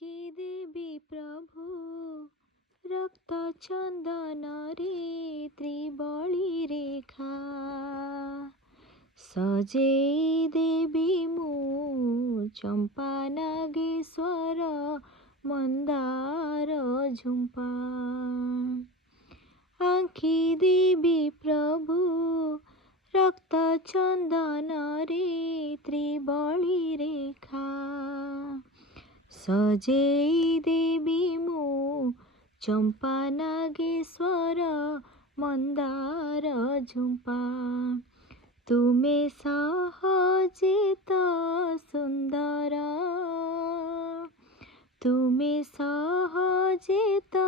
ଆଙ୍କି ଦେବି ପ୍ରଭୁ ରକ୍ତ ଚନ୍ଦନରେ ତ୍ରିବଳି ରେଖା, ସଜେଇ ଦେବି ମୁଁ ଚମ୍ପା ନାଗେଶ୍ୱର ମନ୍ଦାର ଝୁମ୍ପା। ଆଙ୍କି ଦେବି ପ୍ରଭୁ ରକ୍ତ ଚନ୍ଦନରେ ତ୍ରିବଳି ରେଖା, ସଜେଇ ଦେବି ମୁଁ ଚମ୍ପା ନାଗେଶ୍ୱର ମନ୍ଦାର ଝୁମ୍ପା। ତୁମେ ସହଜେ ତ ସୁନ୍ଦର, ତୁମେ ସହଜେ ତ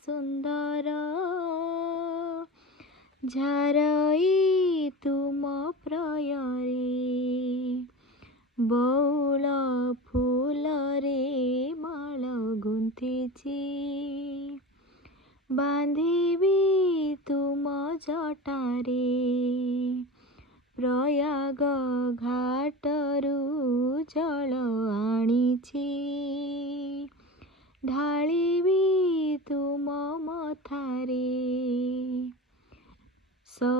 ସୁନ୍ଦର, ଝାରଇ ତୁମ ପ୍ରାୟରେ ବଉଳ ଫୁଲରେ ମାଳ ଗୁନ୍ଥିଛି। ବାନ୍ଧିବି ତୁମ ଜଟାରେ ପ୍ରୟାଗ ଘାଟରୁ ଜଳ ଆଣିଛି। ଢାଳିବି ତୁମ ମଥାରେ 100